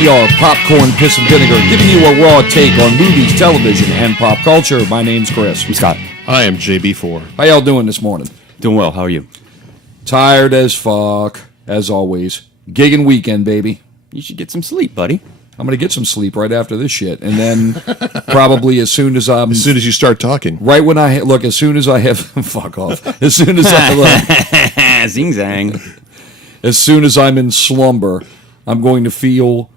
We are Popcorn, Piss, and Vinegar, giving you a raw take on movies, television, and pop culture. My name's Chris. I'm Scott. I am JB4. How y'all doing this morning? Doing well. How are you? Tired as fuck, as always. Gigging weekend, baby. You should get some sleep, buddy. I'm going to get some sleep right after this shit. And then probably as soon as you start talking. Right when I... Look, as soon as I have... Fuck off. As soon as I... Zing zang. As soon as I'm in slumber, I'm going to feel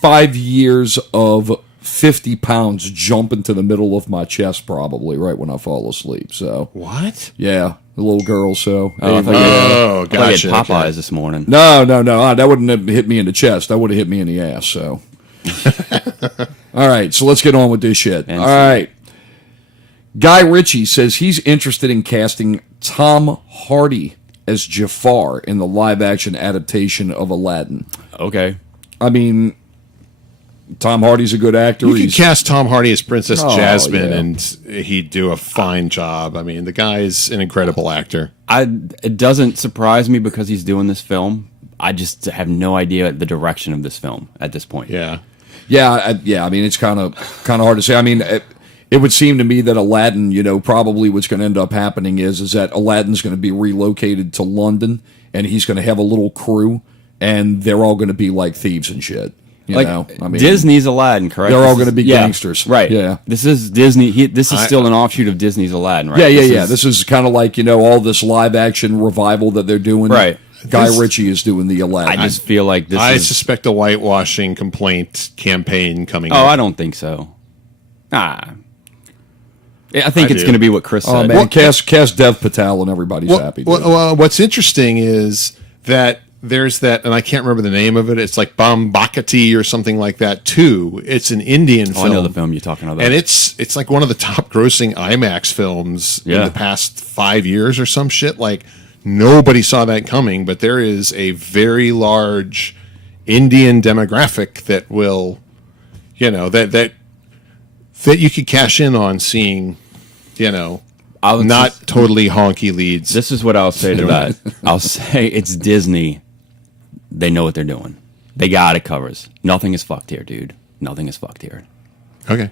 5 years of 50 pounds jump into the middle of my chest, probably, right when I fall asleep. So What? yeah, the little girl. So Oh, gotcha. Popeyes this morning. no, that wouldn't have hit me in the chest. That would have hit me in the ass. So all right, so let's get on with this shit. All right, Guy Ritchie says he's interested in casting Tom Hardy as Jafar in the live-action adaptation of Aladdin. Okay. I mean, Tom Hardy's a good actor. You could cast Tom Hardy as Princess Jasmine, yeah. and he'd do a fine job. I mean, the guy's an incredible actor. It doesn't surprise me because he's doing this film. I just have no idea the direction of this film at this point. Yeah. Yeah. I mean, it's kind of hard to say. I mean, it would seem to me that Aladdin, probably what's going to end up happening is that Aladdin's going to be relocated to London, and he's going to have a little crew, and they're all going to be like thieves and shit. You know? I mean, Disney's Aladdin, correct? They're all going to be gangsters, right? Yeah. This is Disney. This is still an offshoot of Disney's Aladdin, right? Yeah. This is kind of like all this live action revival that they're doing. Right. Guy Ritchie is doing the Aladdin. I just feel like this. I suspect a whitewashing complaint campaign coming. I don't think so. I think it's going to be what Chris said. Oh man, cast Dev Patel and everybody's happy. Well, what's interesting is that there's that, and I can't remember the name of it. It's like Bambakati or something like that too. It's an Indian film. I know the film you're talking about, and it's like one of the top grossing IMAX films in the past 5 years or some shit. Like nobody saw that coming, but there is a very large Indian demographic that will, that you could cash in on seeing, not totally honky leads. This is what I'll say to that. I'll say it's Disney. They know what they're doing. They got it covers. Nothing is fucked here, dude. Nothing is fucked here. Okay.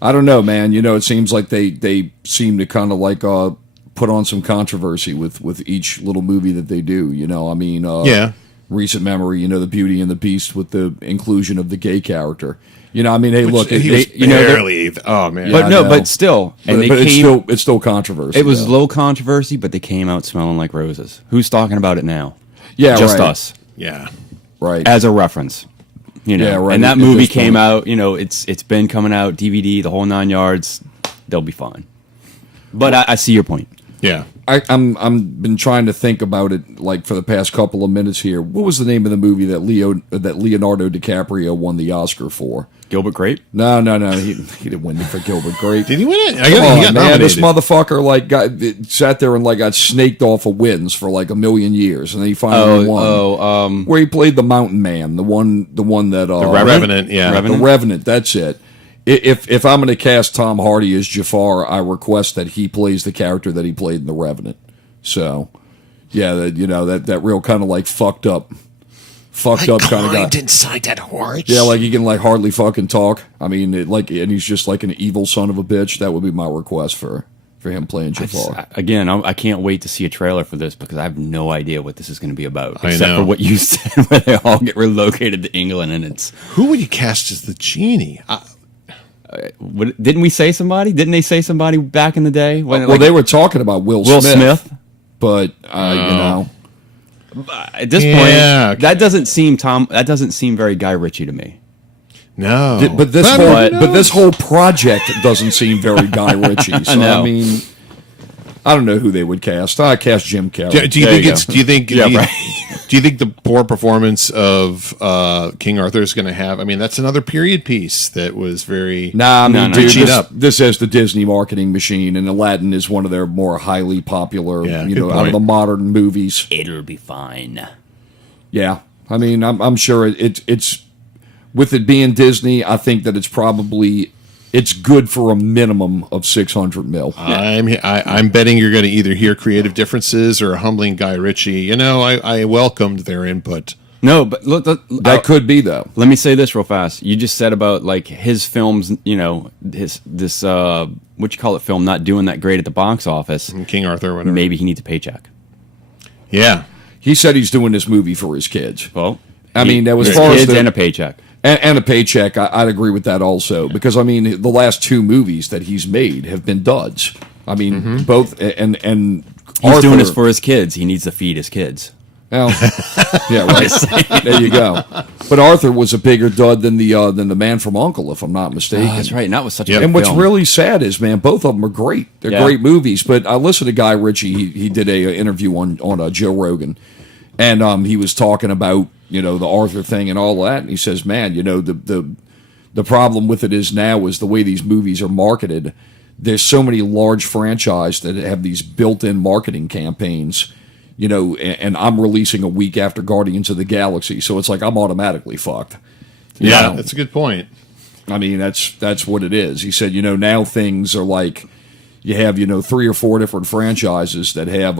I don't know, man. It seems like they seem to kind of like put on some controversy with each little movie that they do. I mean, recent memory, the Beauty and the Beast with the inclusion of the gay character. I mean, hey, look, he was barely. Oh man, but still, and it's still controversy. It was low controversy, but they came out smelling like roses. Who's talking about it now? Yeah, just right. us. Yeah, right. As a reference, Yeah, right. And that movie came out. It's been coming out DVD, the whole 9 yards. They'll be fine. But I see your point. Yeah. I'm been trying to think about it like for the past couple of minutes here. What was the name of the movie that Leonardo DiCaprio won the Oscar for? Gilbert Grape? No. He didn't win it for Gilbert Grape. Did he win it? He got nominated. This motherfucker sat there and got snaked off of wins for like a million years, and then he finally won. Where he played the Mountain Man, the one that the Revenant, The Revenant. That's it. If I'm going to cast Tom Hardy as Jafar, I request that he plays the character that he played in The Revenant. So, yeah, that real kind of like fucked up kind of guy. Inside that horse. Yeah, like he can hardly fucking talk. I mean, and he's just like an evil son of a bitch. That would be my request for him playing Jafar. I can't wait to see a trailer for this because I have no idea what this is going to be about. Except for what you said, where they all get relocated to England, and it's who would you cast as the genie? Didn't we say somebody? Didn't they say somebody back in the day? When, they were talking about Will Smith. But at this point, that doesn't seem very Guy Ritchie to me. No, but this whole project doesn't seem very Guy Ritchie. So I mean, I don't know who they would cast. I cast Jim Carrey. Do you think the poor performance of King Arthur is going to have? I mean, that's another period piece that was very dude. This has the Disney marketing machine, and Aladdin is one of their more highly popular, out of the modern movies. It'll be fine. Yeah, I mean, I'm sure it's with it being Disney. I think that it's good for a minimum of $600 million. I'm betting you're going to either hear creative differences or a humbling Guy Ritchie. I welcomed their input No, but look, That could be though. let me say this real fast. You just said about like his films, you know, this what you call it film not doing that great at the box office. King Arthur, whatever. Maybe he needs a paycheck. Yeah. He said he's doing this movie for his kids. Well, I mean, that was his far as kids the, and a paycheck. and a paycheck. I'd agree with that also because I mean, the last 2 movies that he's made have been duds. I mean, both and He's Arthur, doing this for his kids. He needs to feed his kids. Well, yeah, right. There you go. But Arthur was a bigger dud than the Man from U.N.C.L.E., if I'm not mistaken. That's right. And that was such a Yep. good And what's film. really sad is, man, both of them are great. They're Yeah. great movies. But I listened to Guy Ritchie. He did a interview on Joe Rogan, and he was talking about the Arthur thing and all that. And he says, man, the problem with it is now is the way these movies are marketed. There's so many large franchises that have these built-in marketing campaigns. And I'm releasing a week after Guardians of the Galaxy, so it's like I'm automatically fucked. Yeah, know? that's a good point. I mean, that's what it is. He said, now things are like you have, 3 or 4 different franchises that have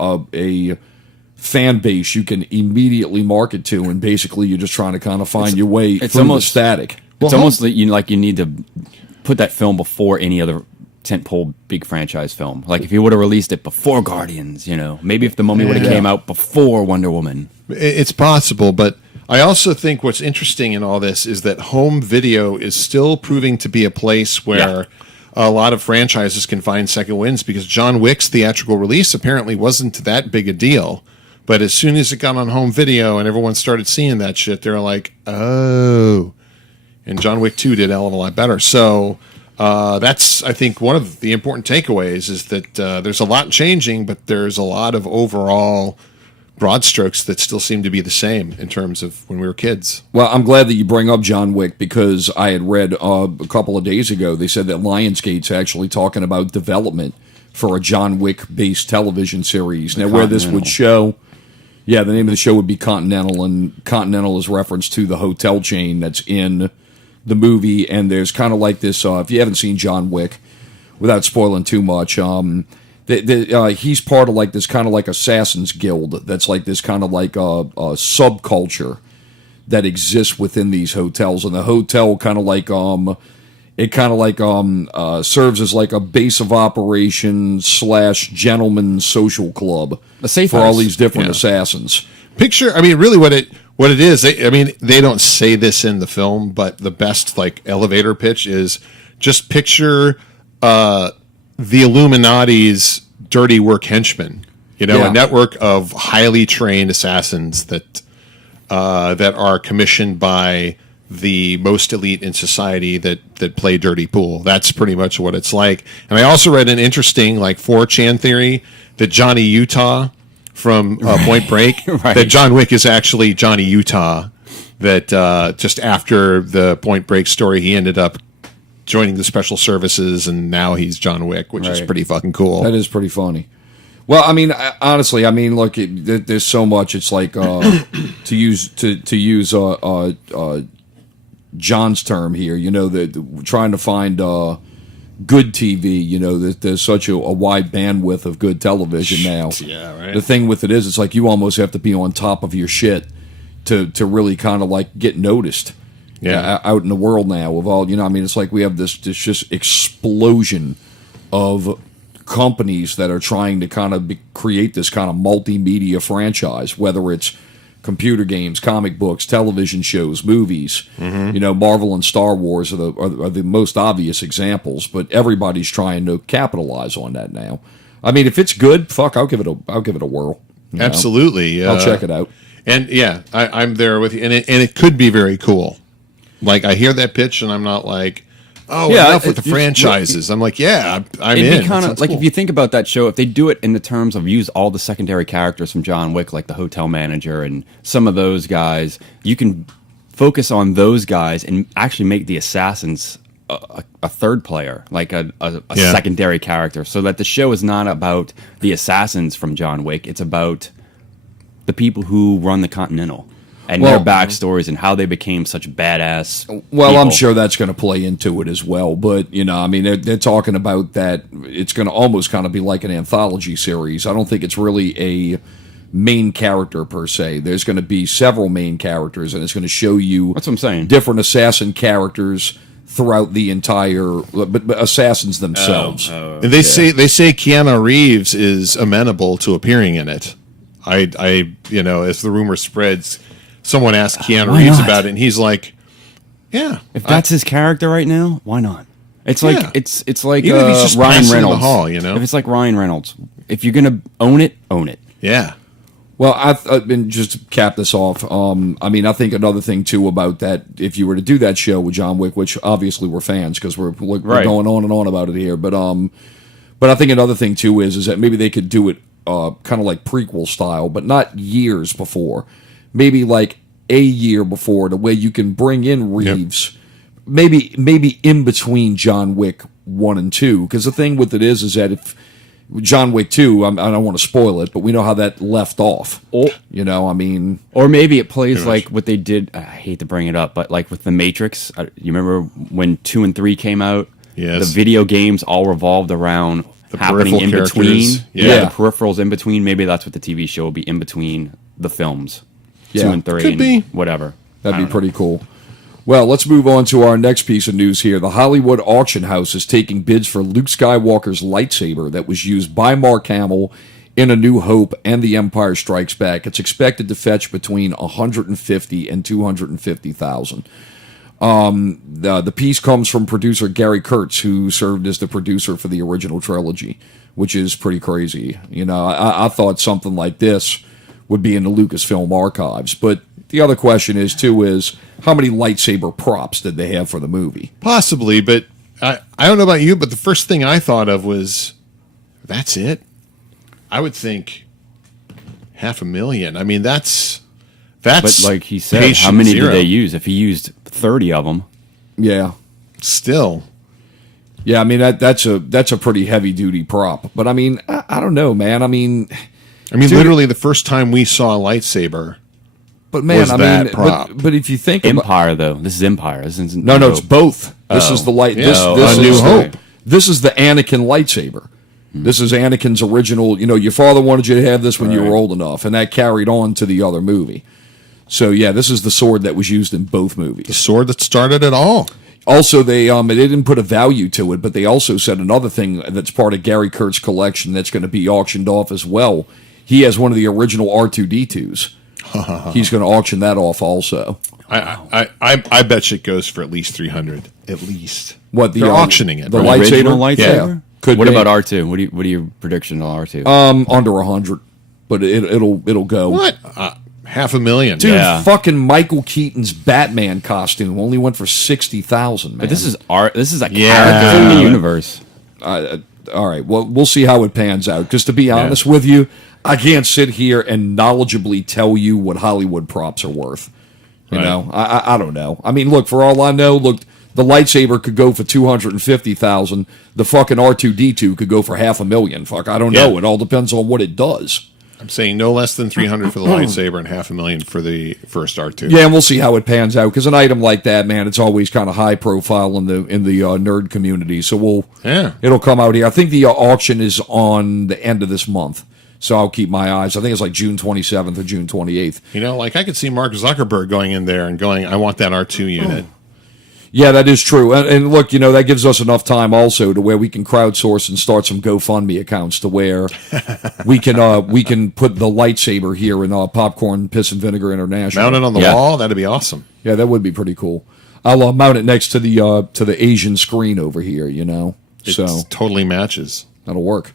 a fan base you can immediately market to, and basically you're just trying to kind of find your way through the static. It's almost like you need to put that film before any other tentpole big franchise film. Like if you would have released it before Guardians, maybe if The Mummy would have came out before Wonder Woman. It's possible, but I also think what's interesting in all this is that home video is still proving to be a place where a lot of franchises can find second wins, because John Wick's theatrical release apparently wasn't that big a deal. But as soon as it got on home video and everyone started seeing that shit, they're like, oh. And John Wick 2 did a hell of a lot better. So that's, I think, one of the important takeaways is that there's a lot changing, but there's a lot of overall broad strokes that still seem to be the same in terms of when we were kids. Well, I'm glad that you bring up John Wick, because I had read a couple of days ago, they said that Lionsgate's actually talking about development for a John Wick-based television series. Now, where this would show, the name of the show would be Continental, and Continental is reference to the hotel chain that's in the movie, and there's kind of like this, if you haven't seen John Wick, without spoiling too much, he's part of like this kind of like Assassin's Guild that's like this kind of like a subculture that exists within these hotels, and the hotel kind of like serves as like a base of operations / gentleman's social club A safe for house. all these different assassins. Picture, I mean, really what it is, they don't say this in the film, but the best like elevator pitch is just picture the Illuminati's dirty work henchmen, a network of highly trained assassins that are commissioned by the most elite in society that play dirty pool. That's pretty much what it's like. And I also read an interesting like 4chan theory that Johnny Utah from Point Break, that John Wick is actually Johnny Utah, that just after the Point Break story, he ended up joining the special services, and now he's John Wick, which is pretty fucking cool. That is pretty funny. Well, I mean, honestly, look, there's so much. It's like to use John's term here. Trying to find good TV. There's such a wide bandwidth of good television now. Yeah, right. The thing with it is, it's like you almost have to be on top of your shit to really kind of like get noticed. Out in the world now of all, it's like we have this just explosion of companies that are trying to kind of create this kind of multimedia franchise, whether it's computer games, comic books, television shows, movies. Marvel and Star Wars are the most obvious examples, but everybody's trying to capitalize on that now. I mean, if it's good, fuck, I'll give it a whirl. Absolutely, I'll check it out. And I'm there with you, and it could be very cool. Like I hear that pitch, and I'm not like, enough with the franchises. I'm like, I'm It'd in. be kind That of sounds like cool. if you think about that show, if they do it in the terms of use all the secondary characters from John Wick, like the hotel manager and some of those guys, you can focus on those guys and actually make the assassins a third player, like a secondary character, so that the show is not about the assassins from John Wick. It's about the people who run the Continental. And their backstories and how they became such badass Well, people. I'm sure that's going to play into it as well. But, they're talking about that. It's going to almost kind of be like an anthology series. I don't think it's really a main character per se. There's going to be several main characters, and it's going to show you That's what I'm saying. different assassin characters throughout the entire, but assassins themselves. And they say Keanu Reeves is amenable to appearing in it. I as the rumor spreads, someone asked Keanu Why Reeves not? about it, and he's like, "Yeah, If that's his character right now, why not? It's like Yeah. it's like Even if he's just Ryan passing in the Reynolds. hall, you know? If it's like Ryan Reynolds, if you're gonna own it, own it. yeah." Well, I've been just to cap this off. I mean, I think another thing too about that, if you were to do that show with John Wick, which obviously we're fans because we're Right. going on and on about it here, but I think another thing too is that maybe they could do it kind of like prequel style, but not years before, maybe like a year before, the way you can bring in Reeves, maybe in between John Wick 1 and 2, because the thing with it is that if John Wick 2, I don't want to spoil it, but we know how that left off. You know, I mean... Or maybe it plays like what they did. I hate to bring it up, but like with the Matrix, you remember when 2 and 3 came out? Yes. The video games all revolved around The happening peripheral in between. characters. Yeah, Yeah. the peripherals in between. Maybe that's what the TV show will be in between the films. Yeah. 2 and 3 Could and be. whatever. That'd I be don't know. pretty cool. Well, let's move on to our next piece of news here. The Hollywood auction house is taking bids for Luke Skywalker's lightsaber that was used by Mark Hamill in A New Hope and The Empire Strikes Back. It's expected to fetch between $150,000 and $250,000. The piece comes from producer Gary Kurtz, who served as the producer for the original trilogy, which is pretty crazy. You know, I thought something like this would be in the Lucasfilm archives, but the other question is how many lightsaber props did they have for the movie? Possibly, but I don't know about you, but the first thing I thought of was, that's it? I would think $500,000. I mean, that's But like he said, patient how many zero. did they use? If he used 30 of them, Yeah. Still. Yeah, I mean that's a pretty heavy duty prop. But I mean, I don't know, man. I mean, dude, literally the first time we saw a lightsaber. but man, was I that mean, prop. but if you think about, Empire though. This is Empire. This isn't. no, it's both. This is the light. Yeah. This, Oh, this A is New the- Hope. This is the Anakin lightsaber. This is Anakin's original. You know, your father wanted you to have this when you were old enough, and that carried on to the other movie. So yeah, this is the sword that was used in both The movies. sword that started it all. Also, they didn't put a value to it, but they also said another thing that's part of Gary Kurtz's collection that's going to be auctioned off as well. He has one of the original R2D2s. He's going to auction that off also. I bet you it goes for at least 300. At least. What the They're auctioning it. The right? Original lightsaber? lightsaber. Yeah. Could what be. about R2? What are your predictions on R2? Under 100, but it'll go. What? $500,000. Dude, Yeah. fucking Michael Keaton's Batman costume only went for $60,000, man. but this is art. This is a Yeah. character in the universe. All right. Well, we'll see how it pans out. Because to be honest with you, I can't sit here and knowledgeably tell you what Hollywood props are worth. You Right. know, I don't know. I mean, look, for all I know, look, the lightsaber could go for $250,000. The fucking R2D2 could go for $500,000. Fuck, I don't know. Yeah. It all depends on what it does. I'm saying no less than 300 for the lightsaber and $500,000 for the first R2. Yeah, and we'll see how it pans out. Because an item like that, man, it's always kind of high profile in the nerd community. So it'll come out here. I think the auction is on the end of this month. So I'll keep my eyes. I think it's like June 27th or June 28th. You know, like I could see Mark Zuckerberg going in there and going, I want that R2 unit. Yeah, that is true. And look, you know, that gives us enough time also to where we can crowdsource and start some GoFundMe accounts to where we can put the lightsaber here in Popcorn Piss and Vinegar International. Mount it on the Yeah. wall. That'd be awesome. Yeah, that would be pretty cool. I'll mount it next to the Asian screen over here, you know. It So totally matches. that'll work.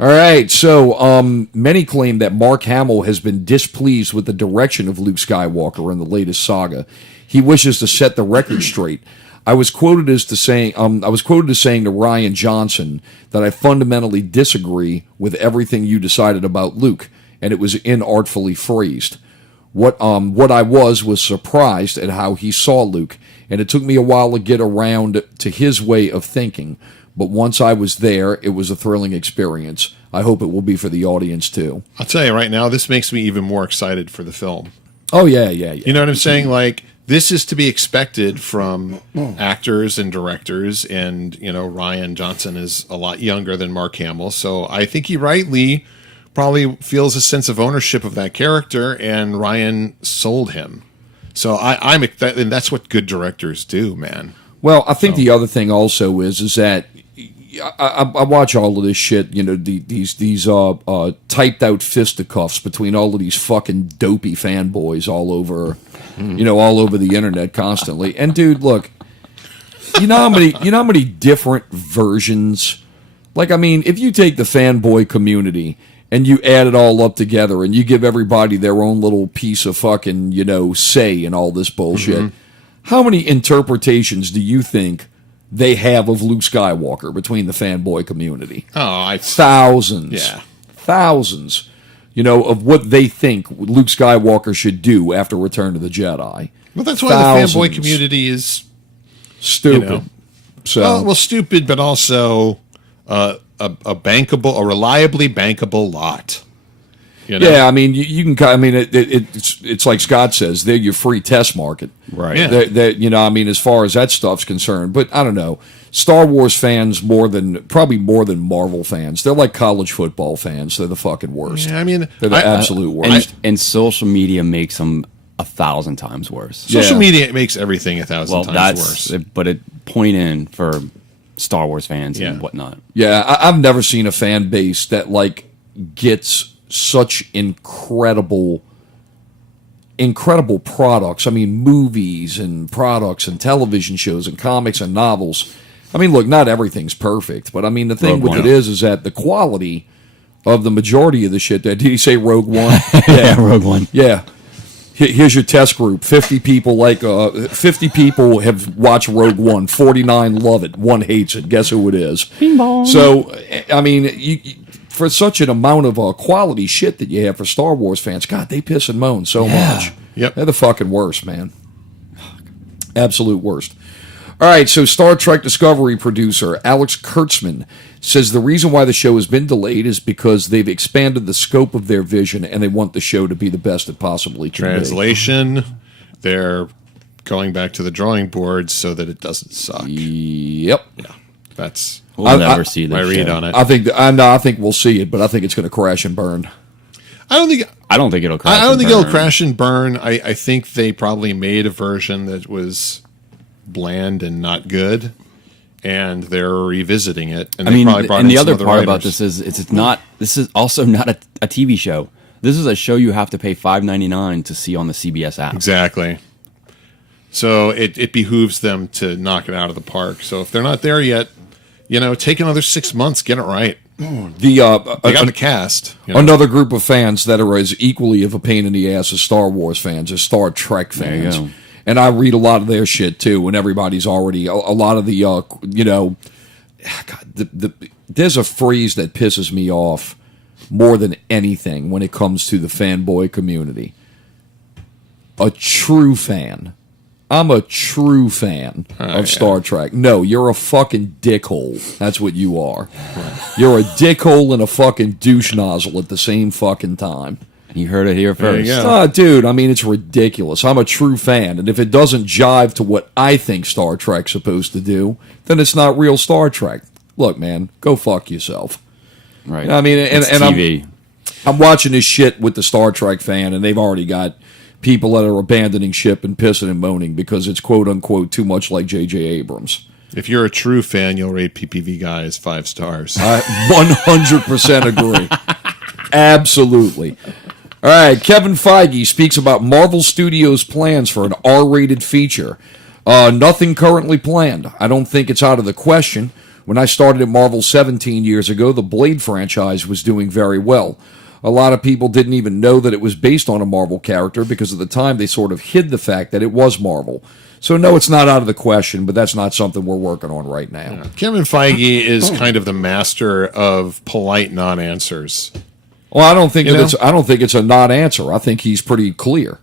All right, so many claim that Mark Hamill has been displeased with the direction of Luke Skywalker in the latest saga. He wishes to set the record straight. I was quoted as saying to Ryan Johnson that I fundamentally disagree with everything you decided about Luke, and it was inartfully phrased. What I was surprised at how he saw Luke, and it took me a while to get around to his way of thinking. But once I was there, it was a thrilling experience. I hope it will be for the audience too. I'll tell you right now, this makes me even more excited for the film. Oh yeah. You know what I'm saying? Like, this is to be expected from actors and directors, and, you know, Ryan Johnson is a lot younger than Mark Hamill, so I think he rightly probably feels a sense of ownership of that character, and Ryan sold him. So and that's what good directors do, man. Well, I think the other thing also is that I watch all of this shit, these typed out fisticuffs between all of these fucking dopey fanboys all over, all over the internet constantly. And dude, look, you know how many different versions. Like, I mean, if you take the fanboy community and you add it all up together and you give everybody their own little piece of fucking, say in all this bullshit, how many interpretations do you think they have of Luke Skywalker between the fanboy community? Thousands. Yeah. Thousands, of what they think Luke Skywalker should do after Return of the Jedi. Well, that's why the fanboy community is stupid. Well, stupid, but also a reliably bankable lot. Yeah, I mean, you can. I mean, it's like Scott says, they're your free test market, right? Yeah. I mean, as far as that stuff's concerned. But I don't know, Star Wars fans probably more than Marvel fans. They're like college football fans. They're the fucking worst. Yeah, I mean, they're the absolute worst. And social media makes them 1,000 times worse. Social media makes everything 1,000 times worse. But point in for Star Wars fans and whatnot. Yeah, I've never seen a fan base that gets such incredible products. I mean, movies and products and television shows and comics and novels. I mean, look, not everything's perfect, but I mean, the thing with it is that the quality of the majority of the shit that, did he say Rogue One? Yeah, Rogue One. Yeah. Here's your test group. 50 people 50 people have watched Rogue One. 49 love it. 1 hates it. Guess who it is? Bing bong. So, I mean, for such an amount of quality shit that you have for Star Wars fans, God, they piss and moan so much. Yep. They're the fucking worst, man. Absolute worst. All right, so Star Trek Discovery producer Alex Kurtzman says the reason why the show has been delayed is because they've expanded the scope of their vision and they want the show to be the best it possibly can be. Translation, they're going back to the drawing board so that it doesn't suck. Yep. Yeah, that's... We'll never see this my read show. on it. I think we'll see it, but I think it's going to crash and burn. I don't think it'll crash. I don't think it'll crash and burn. I think they probably made a version that was bland and not good, and they're revisiting it. And the other part about this is this is also not a TV show. This is a show you have to pay $5.99 to see on the CBS app. Exactly. So it behooves them to knock it out of the park. So if they're not there yet, take another 6 months, get it right. They got the cast. Another group of fans that are as equally of a pain in the ass as Star Wars fans, as Star Trek fans. There you go. And I read a lot of their shit too, and everybody's already a lot of the there's a phrase that pisses me off more than anything when it comes to the fanboy community. A true fan. I'm a true fan of Star Trek. No, you're a fucking dickhole. That's what you are. You're a dickhole and a fucking douche nozzle at the same fucking time. You heard it here first. Dude, I mean, it's ridiculous. I'm a true fan, and if it doesn't jive to what I think Star Trek's supposed to do, then it's not real Star Trek. Look, man, go fuck yourself. Right. I mean, and TV. I'm watching this shit with the Star Trek fan, and they've already got people that are abandoning ship and pissing and moaning because it's quote-unquote too much like J.J. Abrams. If you're a true fan, you'll rate PPVGuys 5 stars. I 100% agree. Absolutely. All right, Kevin Feige speaks about Marvel Studios' plans for an R-rated feature. Nothing currently planned. I don't think it's out of the question. When I started at Marvel 17 years ago, the Blade franchise was doing very well. A lot of people didn't even know that it was based on a Marvel character because at the time they sort of hid the fact that it was Marvel. So no, it's not out of the question, but that's not something we're working on right now. Yeah. Kevin Feige is kind of the master of polite non-answers. Well, I don't think it's a non-answer. I think he's pretty clear.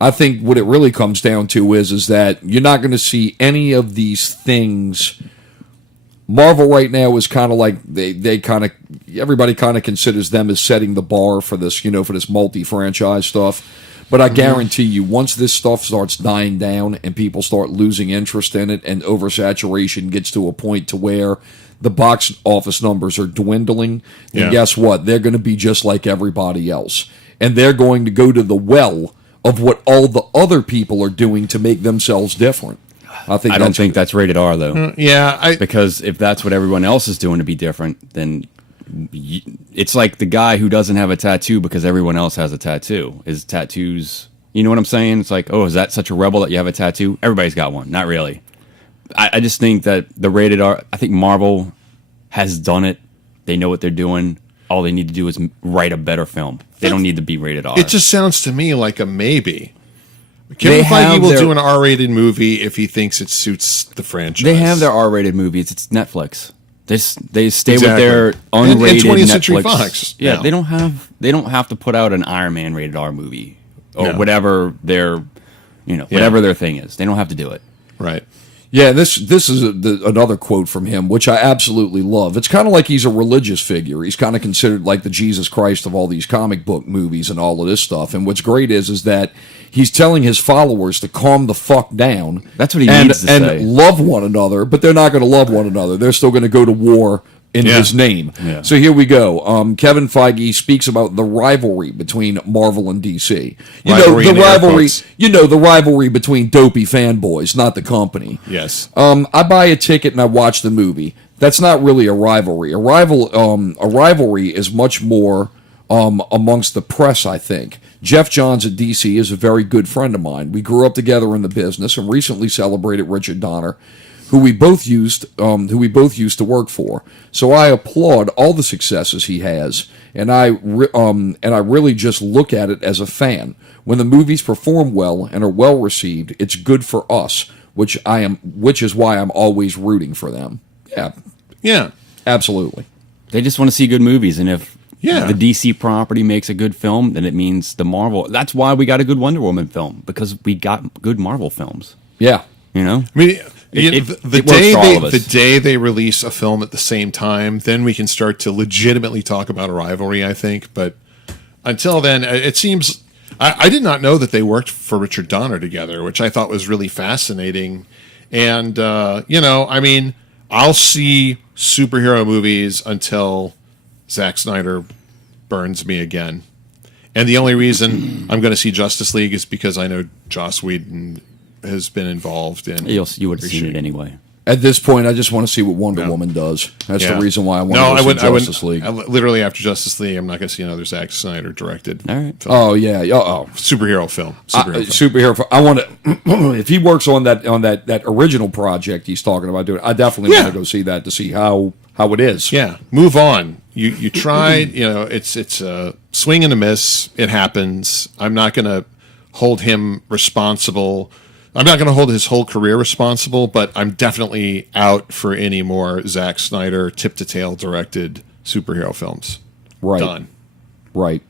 I think what it really comes down to is that you're not going to see any of these things. Marvel right now is kind of like everybody kind of considers them as setting the bar for this, for this multi-franchise stuff. But I guarantee you, once this stuff starts dying down and people start losing interest in it and oversaturation gets to a point to where the box office numbers are dwindling, then guess what? They're going to be just like everybody else. And they're going to go to the well of what all the other people are doing to make themselves different. I don't think that's rated R, though. Because if that's what everyone else is doing to be different, then it's like the guy who doesn't have a tattoo because everyone else has a tattoo. His tattoos, you know what I'm saying? It's like, oh, is that such a rebel that you have a tattoo? Everybody's got one. Not really. I just think that the rated R, I think Marvel has done it. They know what they're doing. All they need to do is write a better film. They don't need to be rated R. It just sounds to me like a maybe. Kevin Feige will do an R-rated movie if he thinks it suits the franchise. They have their R-rated movies. It's Netflix. They stay with their unrated and 20th Netflix. Century Fox. Yeah, they don't have to put out an Iron Man rated R movie or whatever their whatever their thing is. They don't have to do it. Right. Yeah, this is another quote from him, which I absolutely love. It's kind of like he's a religious figure. He's kind of considered like the Jesus Christ of all these comic book movies and all of this stuff. And what's great is that he's telling his followers to calm the fuck down. That's what he needs to say. And love one another, but they're not going to love one another. They're still going to go to war in his name. Yeah. So here we go. Kevin Feige speaks about the rivalry between Marvel and DC. The rivalry between dopey fanboys, not the company. Yes. I buy a ticket and I watch the movie. That's not really a rivalry. A rivalry is much more amongst the press, I think. Jeff Johns at DC is a very good friend of mine. We grew up together in the business and recently celebrated Richard Donner, who we both used to work for. So I applaud all the successes he has, and I really just look at it as a fan. When the movies perform well and are well received, it's good for us, which is why I'm always rooting for them. Yeah, absolutely. They just want to see good movies, and if the DC property makes a good film, then it means the Marvel. That's why we got a good Wonder Woman film, because we got good Marvel films. Yeah, you know. I mean, the day they release a film at the same time, then we can start to legitimately talk about a rivalry, I think. But until then, it seems I did not know that they worked for Richard Donner together, which I thought was really fascinating. And I mean, I'll see superhero movies until Zack Snyder burns me again. And the only reason I'm going to see Justice League is because I know Joss Whedon has been involved in. You would have seen it anyway. At this point, I just want to see what Wonder Woman does. That's the reason why I want to see Justice League. Literally after Justice League, I'm not going to see another Zack Snyder directed. All right. Film. Oh yeah. Superhero film. Superhero film. I want to. If he works on that original project he's talking about doing, I definitely want to go see that to see how it is. Yeah. Move on. You tried. It's a swing and a miss. It happens. I'm not going to hold him responsible. I'm not going to hold his whole career responsible, but I'm definitely out for any more Zack Snyder tip-to-tail directed superhero films. Right. Done. Right.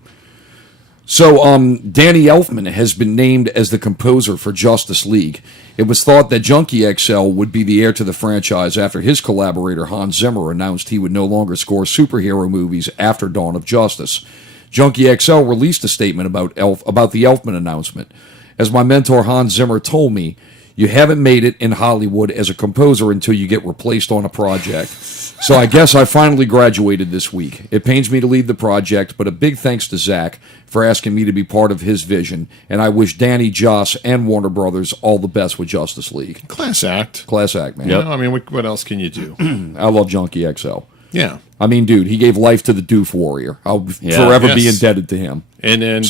So Danny Elfman has been named as the composer for Justice League. It was thought that Junkie XL would be the heir to the franchise after his collaborator Hans Zimmer announced he would no longer score superhero movies after Dawn of Justice. Junkie XL released a statement about the Elfman announcement. As my mentor Hans Zimmer told me, you haven't made it in Hollywood as a composer until you get replaced on a project. So I guess I finally graduated this week. It pains me to leave the project, but a big thanks to Zach for asking me to be part of his vision, and I wish Danny, Joss, and Warner Brothers all the best with Justice League. Class act, man. Yep. I mean, what else can you do? I love Junkie XL. Yeah. I mean, dude, he gave life to the Doof Warrior. I'll forever be indebted to him. And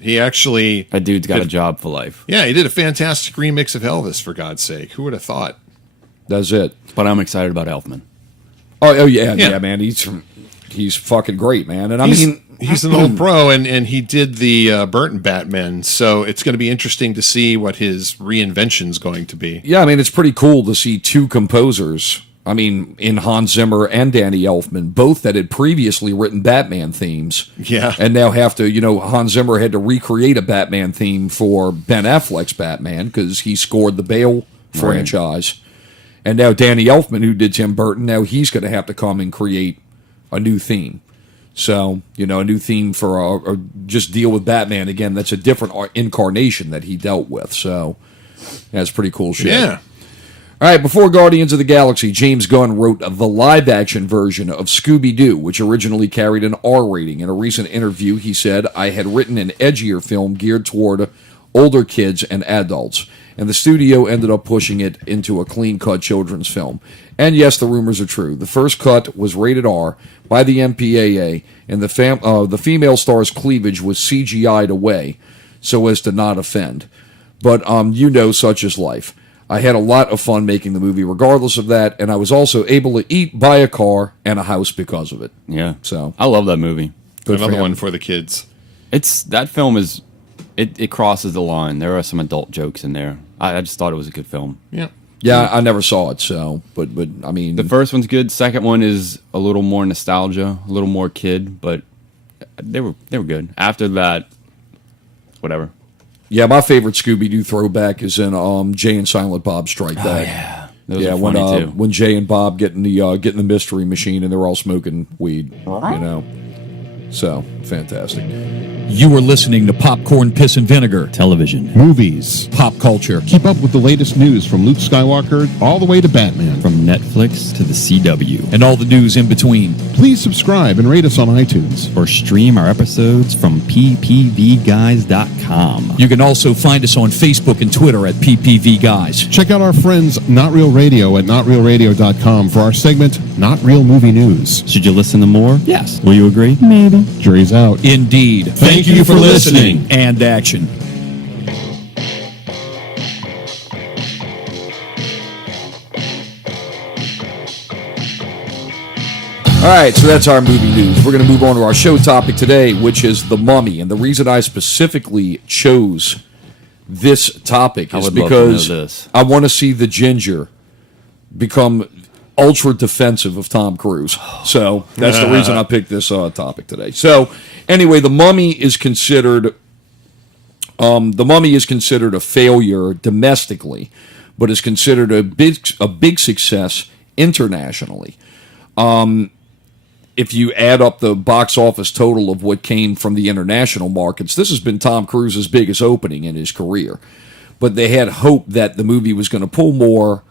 he actually... That dude's got a job for life. Yeah, he did a fantastic remix of Elvis, for God's sake. Who would have thought? That's it. But I'm excited about Elfman. Oh yeah, man. He's fucking great, man. And he's an old pro, and he did the Burton Batman, so it's going to be interesting to see what his reinvention's going to be. Yeah, I mean, it's pretty cool to see two composers... I mean, in Hans Zimmer and Danny Elfman, both that had previously written Batman themes. Yeah. And now have to, Hans Zimmer had to recreate a Batman theme for Ben Affleck's Batman because he scored the Bale franchise. And now Danny Elfman, who did Tim Burton, now he's going to have to come and create a new theme. So, a new theme for or just deal with Batman again. That's a different incarnation that he dealt with. So, that's pretty cool shit. Yeah. All right, before Guardians of the Galaxy, James Gunn wrote the live-action version of Scooby-Doo, which originally carried an R rating. In a recent interview, he said, "I had written an edgier film geared toward older kids and adults, and the studio ended up pushing it into a clean-cut children's film." And yes, the rumors are true. The first cut was rated R by the MPAA, and the female star's cleavage was CGI'd away so as to not offend. But such is life. I had a lot of fun making the movie regardless of that, and I was also able to eat, buy a car, and a house because of it. Yeah. So I love that movie. Another one for the kids. That film is, it crosses the line. There are some adult jokes in there. I just thought it was a good film. Yeah. Yeah, I never saw it, so, but I mean... The first one's good. Second one is a little more nostalgia, a little more kid, but they were good. After that, whatever. Yeah, my favorite Scooby-Doo throwback is in Jay and Silent Bob Strike Back. Oh, yeah. Those Yeah, are funny too. when Jay and Bob get in the mystery machine and they're all smoking weed, So, fantastic. You are listening to Popcorn, Piss, and Vinegar. Television, Movies. Pop culture. keep up with the latest news from Luke Skywalker all the way to Batman. From Netflix to the CW. And all the news in between. Please subscribe and rate us on iTunes. Or stream our episodes from ppvguys.com. You can also find us on Facebook and Twitter at PPV Guys. Check out our friends Not Real Radio at notrealradio.com for our segment Not Real Movie News. Should you listen to more? Yes. Will you agree? Maybe. Jury's out. Indeed. Thank you for listening. And action. All right, so that's our movie news. We're going to move on to our show topic today, which is The Mummy. And the reason I specifically chose this topic is because I want to see the ginger become ultra defensive of Tom Cruise. So that's the reason I picked this topic today. So anyway, The Mummy is considered a failure domestically, but is considered a big success internationally. If you add up the box office total of what came from the international markets, this has been Tom Cruise's biggest opening in his career. But they had hope that the movie was going to pull more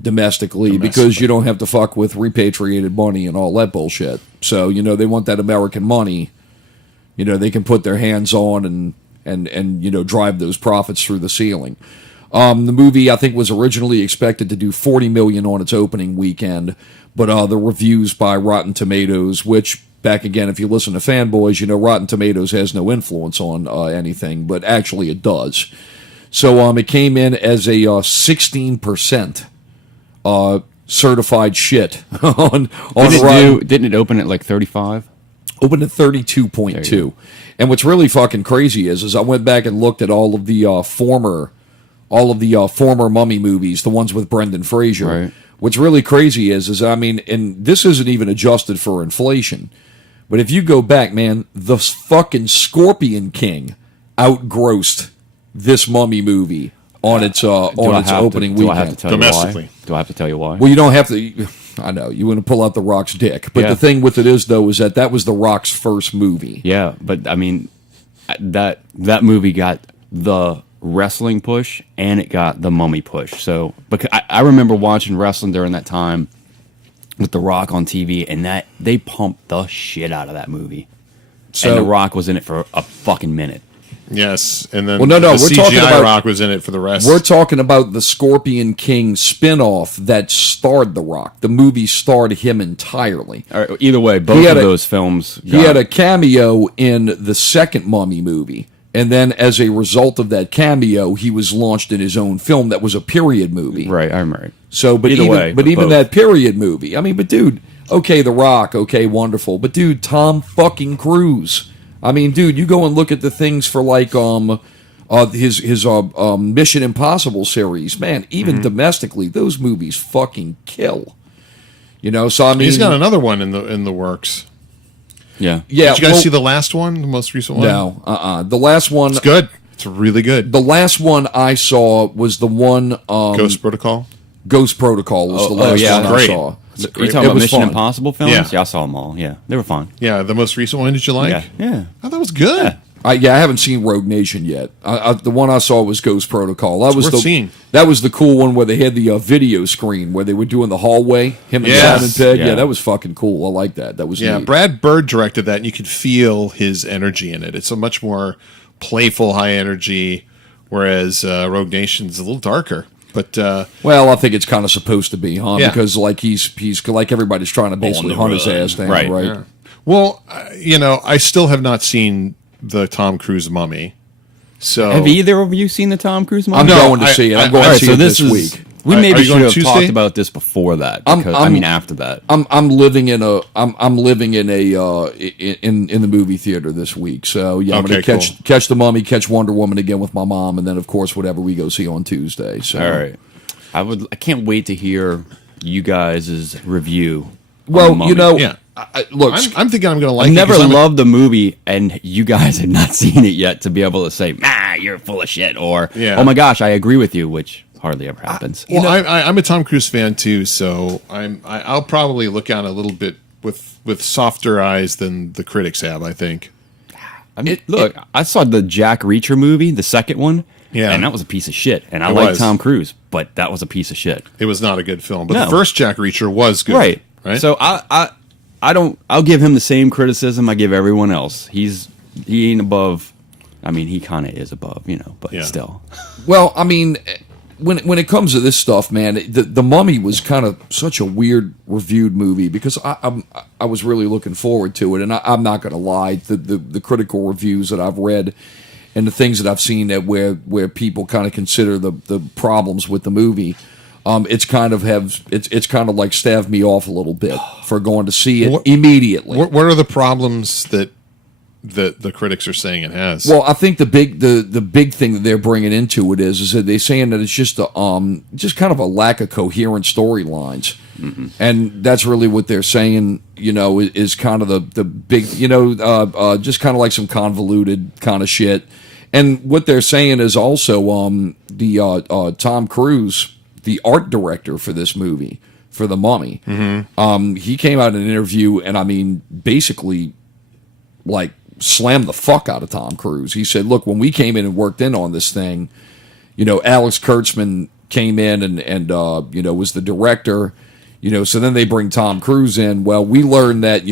domestically because you don't have to fuck with repatriated money and all that bullshit. So, they want that American money. They can put their hands on and drive those profits through the ceiling. The movie, I think, was originally expected to do $40 million on its opening weekend, but the reviews by Rotten Tomatoes, which, back again, if you listen to fanboys, Rotten Tomatoes has no influence on anything, but actually it does. So it came in as a 16% certified shit on Rotten. Didn't it open at like 35? Opened at 32.2. And what's really fucking crazy is I went back and looked at all of the former Mummy movies, the ones with Brendan Fraser. Right. What's really crazy is and this isn't even adjusted for inflation, but if you go back, man, the fucking Scorpion King outgrossed this Mummy movie on its opening weekend. Do I have to tell Domestically. you why? Do I have to tell you why? Well, you don't have to. I know you want to pull out the Rock's dick, but the thing with it is that was the Rock's first movie. Yeah, but I mean, that movie got the wrestling push and it got the Mummy push. So, because I remember watching wrestling during that time with The Rock on TV, and that they pumped the shit out of that movie. So, and The Rock was in it for a fucking minute. Yes, and then we're CGI talking about Rock was in it for the rest. We're talking about the Scorpion King spin-off that starred The Rock. The movie starred him entirely. Either way, both of those films. He had a cameo in the second Mummy movie, and then as a result of that cameo, he was launched in his own film that was a period movie. Right, I remember. So, but even that period movie. I mean, but dude, okay, The Rock, okay, wonderful, but dude, Tom fucking Cruise. I mean, dude, you go and look at the things for like his Mission Impossible series. Man, even domestically, those movies fucking kill. So I mean, he's got another one in the works. Yeah. Did you guys see the last one, the most recent one? No, the last one. It's good. It's really good. The last one I saw was the one Ghost Protocol. Ghost Protocol was the last one I saw. You talking about Mission fun. Impossible films? Yeah. I saw them all. Yeah, they were fun. Yeah, the most recent one. Did you like? Yeah. I thought that was good. Yeah. I haven't seen Rogue Nation yet. The one I saw was Ghost Protocol. That was worth seeing. That was the cool one where they had the video screen where they were doing the hallway. Him and Yes. Simon Pegg. Yeah. Yeah, that was fucking cool. I like that. That was Yeah, neat. Brad Bird directed that, and you could feel his energy in it. It's a much more playful, high energy, whereas Rogue Nation's a little darker. But Well, I think it's kind of supposed to be, huh? Yeah. Because like he's like everybody's trying to basically the hunt his run. ass down, Right. right? yeah. Well, I still have not seen the Tom Cruise Mummy. So Have either of you seen the Tom Cruise movie? I'm No, going to I- see it. I'm I- going all to right, see so it this this is- week. We Are maybe you should going have Tuesday? talked about this before that. Because, after that. I'm living in a I'm living in a in the movie theater this week. So yeah, I'm Okay, gonna cool. catch the Mummy, catch Wonder Woman again with my mom, and then of course whatever we go see on Tuesday. So All right. I can't wait to hear you guys' review. on Well, The Mummy. you know, Yeah. look, I'm thinking I'm going to like I it. never 'cause I'm a- loved the movie, and you guys have not seen it yet to be able to say, you're full of shit, or, Yeah. oh my gosh, I agree with you, which hardly ever happens. Well, I'm a Tom Cruise fan too, so I'll probably look out a little bit with softer eyes than the critics have. I think. I mean, look, I saw the Jack Reacher movie, the second one, Yeah. and that was a piece of shit. And I It like was. Tom Cruise, but that was a piece of shit. It was not a good film, but No. the first Jack Reacher was good. Right. Right. So I'll give him the same criticism I give everyone else. He ain't above. I mean, he kind of is above, but Yeah. still. well, I mean, when it comes to this stuff, man, the Mummy was kind of such a weird reviewed movie because I was really looking forward to it, and I'm not going to lie, the critical reviews that I've read and the things that I've seen that where people kind of consider the problems with the movie. It's kind of like staved me off a little bit for going to see it immediately. What are the problems that the critics are saying it has? Well, I think the big thing that they're bringing into it is that they're saying that it's just just kind of a lack of coherent storylines, and that's really what they're saying. Is kind of the big, just kind of like some convoluted kind of shit. And what they're saying is also the Tom Cruise, the art director for this movie, for The Mummy, he came out in an interview and I mean basically like slammed the fuck out of Tom Cruise. He said, look, when we came in and worked in on this thing, Alex Kurtzman came in and was the director, so then they bring Tom Cruise in. Well, we learned that,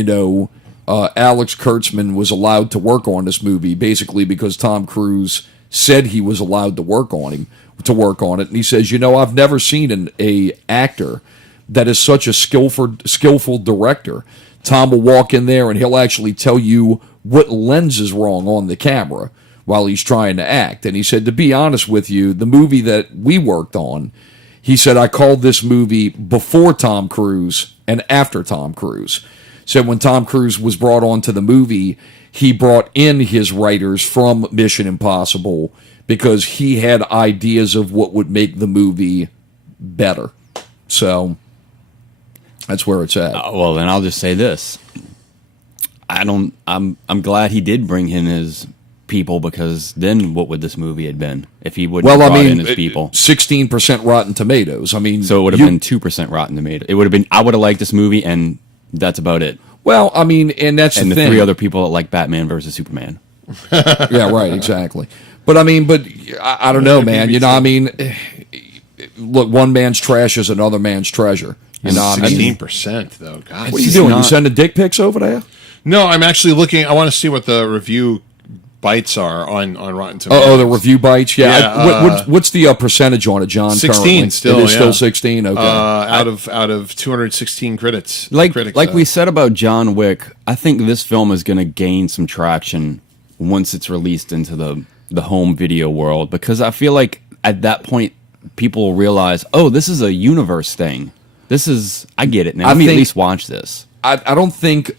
Alex Kurtzman was allowed to work on this movie basically because Tom Cruise said he was allowed to work on it. And he says, I've never seen a actor that is such a skillful director. Tom will walk in there and he'll actually tell you what lens is wrong on the camera while he's trying to act. And he said, to be honest with you, the movie that we worked on, he said, I called this movie before Tom Cruise and after Tom Cruise. Said when Tom Cruise was brought onto the movie, he brought in his writers from Mission Impossible because he had ideas of what would make the movie better. So that's where it's at. Well, then I'll just say this: I'm glad he did bring in his people because then what would this movie have been if he wouldn't have brought in his people? 16% Rotten Tomatoes. I mean, So it would have been 2% Rotten Tomato. It would have been. I would have liked this movie, and that's about it. Well, I mean, and that's And the the thing. three other people that like Batman versus Superman. Yeah, right, exactly. But I mean, I don't know, man. I mean, look, one man's trash is another man's treasure. I mean, 16% though. God. what are you It's doing? You not- sending dick pics over there? No, I'm actually looking. I want to see what the review bites are on Rotten Tomatoes. Oh, the review bites. Yeah. Yeah, What's the percentage on it, John? 16 currently? still, It is yeah. still 16. Okay. out of 216 critics. Like critics, we said about John Wick, I think this film is going to gain some traction once it's released into the home video world because I feel like at that point people will realize, oh, this is a universe thing. I get it now. Let me at least watch this. I don't think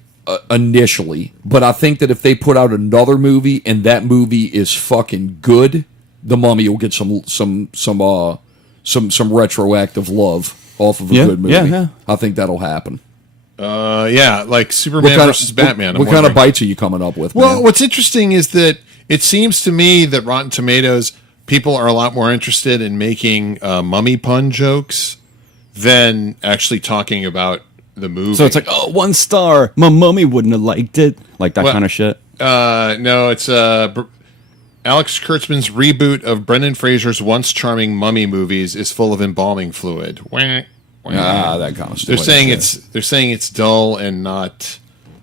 initially, but I think that if they put out another movie and that movie is fucking good, The Mummy will get some retroactive love off of a good movie. yeah. I think that'll happen. like Superman versus Batman. What kind of bites are you coming up with? Well, man? what's interesting is that it seems to me that Rotten Tomatoes people are a lot more interested in making mummy pun jokes than actually talking about the movie. So it's like, oh, 1 star. My mummy wouldn't have liked it. Like that kind of shit. No, it's Alex Kurtzman's reboot of Brendan Fraser's once charming mummy movies is full of embalming fluid. Wah, wah. That kind of stuff. They're saying it's dull and not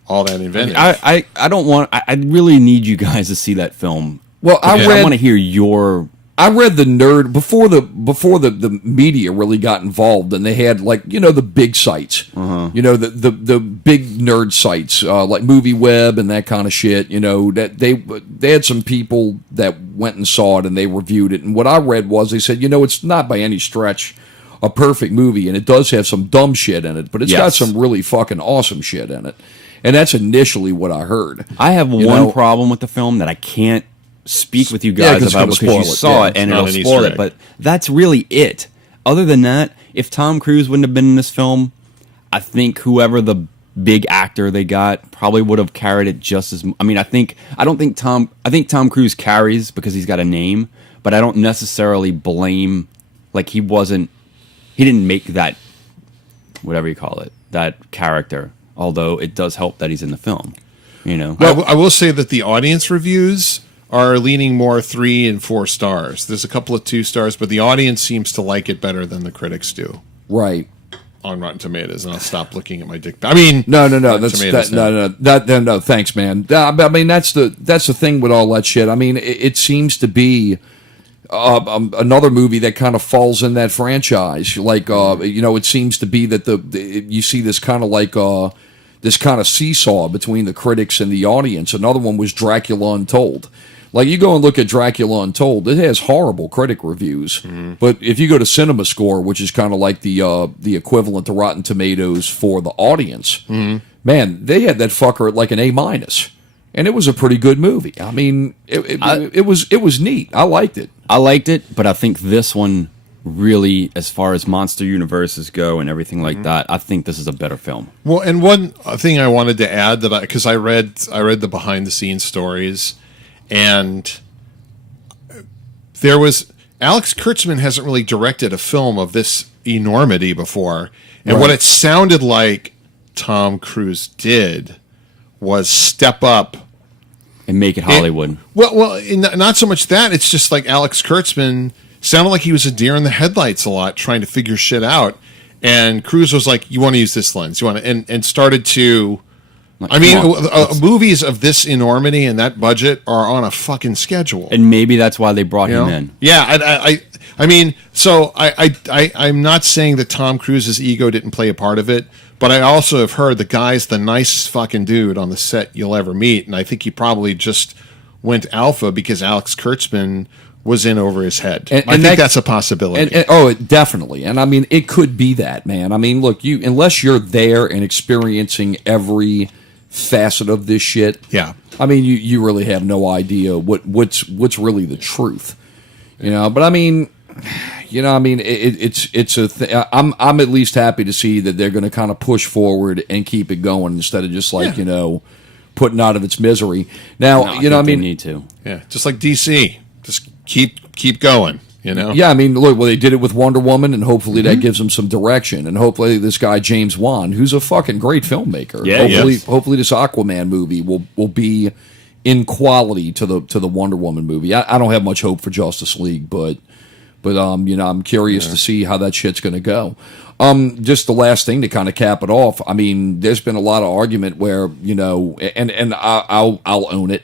all that inventive. I don't want. I really need you guys to see that film. Well, I want to hear your. I read the nerd before the media really got involved, and they had like the big sites, the big nerd sites like Movie Web and that kind of shit. That they had some people that went and saw it and they reviewed it, and what I read was they said it's not by any stretch a perfect movie, and it does have some dumb shit in it, but it's got some really fucking awesome shit in it, and that's initially what I heard. I have one problem with the film that I can't speak with you guys about because you saw it and it'll spoil it, but that's really it. Other than that, if Tom Cruise wouldn't have been in this film, I think whoever the big actor they got probably would have carried it just as. I mean, I think Tom Cruise carries because he's got a name, but I don't necessarily blame he didn't make that, whatever you call it, that character. Although it does help that he's in the film, Well, I will say that the audience reviews are leaning more 3 and 4 stars. There's a couple of 2 stars, but the audience seems to like it better than the critics do. Right. On Rotten Tomatoes, and I'll stop looking at my dick. I mean, no. Thanks, man. I mean, that's the thing with all that shit. I mean, it seems to be another movie that kind of falls in that franchise. Like, it seems to be that you see this kind of this kind of seesaw between the critics and the audience. Another one was Dracula Untold. Like, you go and look at Dracula Untold, it has horrible critic reviews. Mm-hmm. But if you go to Cinema Score, which is kind of like the equivalent to Rotten Tomatoes for the audience, man, they had that fucker at like an A-. And it was a pretty good movie. I mean, it was neat. I liked it. But I think this one really, as far as monster universes go and everything like that, I think this is a better film. Well, and one thing I wanted to add because I read the behind the scenes stories. And there was Alex Kurtzman hasn't really directed a film of this enormity before, and what it sounded like Tom Cruise did was step up and make it Hollywood. Not so much that. It's just like Alex Kurtzman sounded like he was a deer in the headlights a lot, trying to figure shit out. And Cruise was like, "You want to use this lens? You want to?" And started to. I mean, movies of this enormity and that budget are on a fucking schedule, and maybe that's why they brought him in. Yeah, I mean, so I'm not saying that Tom Cruise's ego didn't play a part of it, but I also have heard the guy's the nicest fucking dude on the set you'll ever meet, and I think he probably just went alpha because Alex Kurtzman was in over his head. And I think that's a possibility. Definitely. And I mean, it could be that, man. I mean, look, unless you're there and experiencing every facet of this shit. Yeah. I mean, you really have no idea what's really the truth. But I mean, it's a thing. I'm at least happy to see that they're going to kind of push forward and keep it going instead of just putting out of its misery. Now, they need to. Yeah, just like DC. Just keep going. Yeah, I mean, look, they did it with Wonder Woman, and hopefully that gives them some direction. And hopefully this guy James Wan, who's a fucking great filmmaker, hopefully this Aquaman movie will be in quality to the Wonder Woman movie. I don't have much hope for Justice League, but I'm curious to see how that shit's going to go. Just the last thing to kind of cap it off. I mean, there's been a lot of argument where and I'll own it.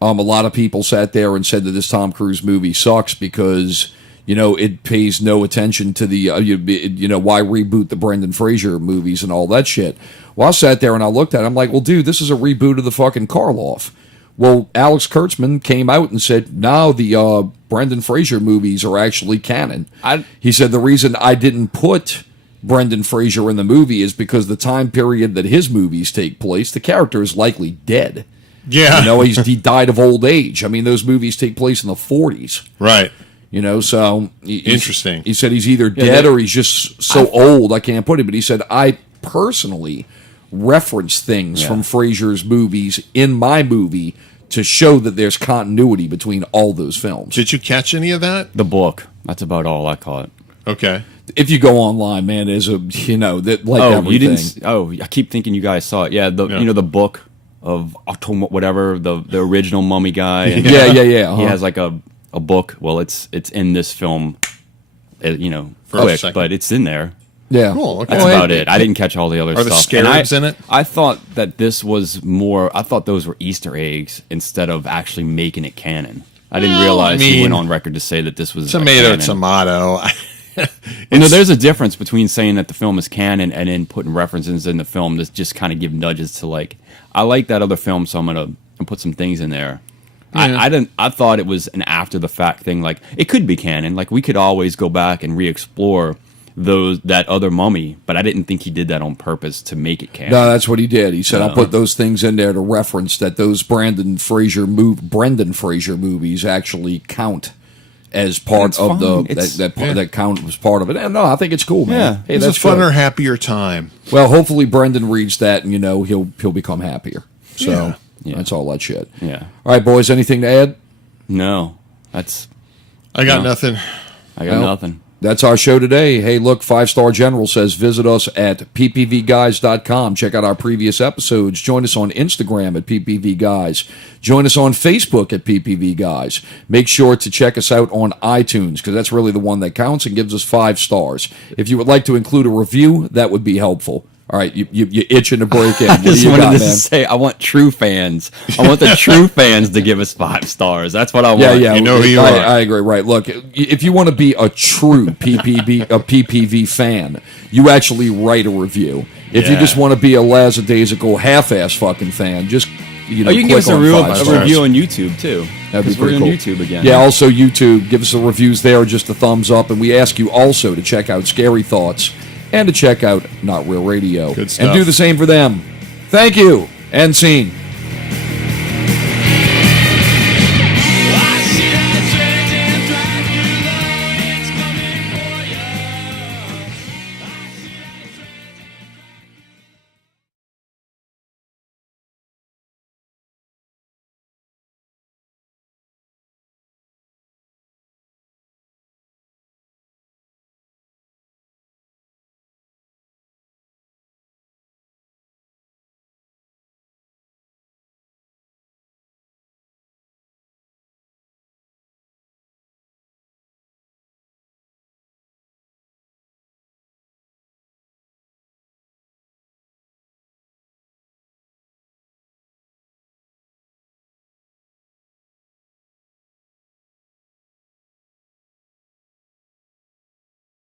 A lot of people sat there and said that this Tom Cruise movie sucks because it pays no attention to the why reboot the Brendan Fraser movies and all that shit. Well, I sat there and I looked at it. I'm like, well, dude, this is a reboot of the fucking Karloff. Well, Alex Kurtzman came out and said, no, the Brendan Fraser movies are actually canon. He said the reason I didn't put Brendan Fraser in the movie is because the time period that his movies take place, the character is likely dead. Yeah. He died of old age. I mean, those movies take place in the 40s. Right. So... Interesting. He said he's either dead or he's just so old, I can't put it. But he said, I personally reference things from Fraser's movies in my movie to show that there's continuity between all those films. Did you catch any of that? The book. That's about all I caught. Okay. If you go online, man, there's a like everything. You didn't. I keep thinking you guys saw it. Yeah, the book of whatever the original Mummy guy. And Yeah. He has like a book. Well, it's in this film. Quick, but it's in there. Yeah. Cool. Okay. That's about it. I didn't catch all the other Are stuff. the scarabs in it? I thought that this was more. I thought those were Easter eggs instead of actually making it canon. I didn't realize he went on record to say that this was tomato. There's a difference between saying that the film is canon and then putting references in the film that just kind of give nudges to like, I like that other film, so I'm gonna put some things in there. Yeah. I thought it was an after the fact thing. Like it could be canon. Like we could always go back and re-explore that other Mummy, but I didn't think he did that on purpose to make it canon. No, that's what he did. He said, "I'll put those things in there to reference that those Brendan Fraser movies actually count as part of that count was part of it." And no, I think it's cool, man. Yeah, hey, it's that's a funner, good. happier time. Well, hopefully Brendan reads that, and he'll become happier. So Yeah. that's all that shit. Yeah. All right, boys. Anything to add? No, I got nothing. I got nothing. That's our show today. Hey, look, 5-Star General says visit us at ppvguys.com. Check out our previous episodes. Join us on Instagram at ppvguys. Join us on Facebook at ppvguys. Make sure to check us out on iTunes because that's really the one that counts and gives us 5 stars. If you would like to include a review, that would be helpful. All right, you itching to break in. What do you got, man? Say, I want true fans. I want the true fans to give us 5 stars. That's what I want. Yeah. You know who you are. I agree. Right. Look, if you want to be a true PPV fan, you actually write a review. If you just want to be a lackadaisical half-ass fucking fan, just you can give us a review on YouTube too. That'd be we're pretty on cool. YouTube again. Yeah. Also, YouTube. Give us the reviews there, just a thumbs up, and we ask you also to check out Scary Thoughts. And to check out Not Real Radio. Good stuff. And do the same for them. Thank you. And scene.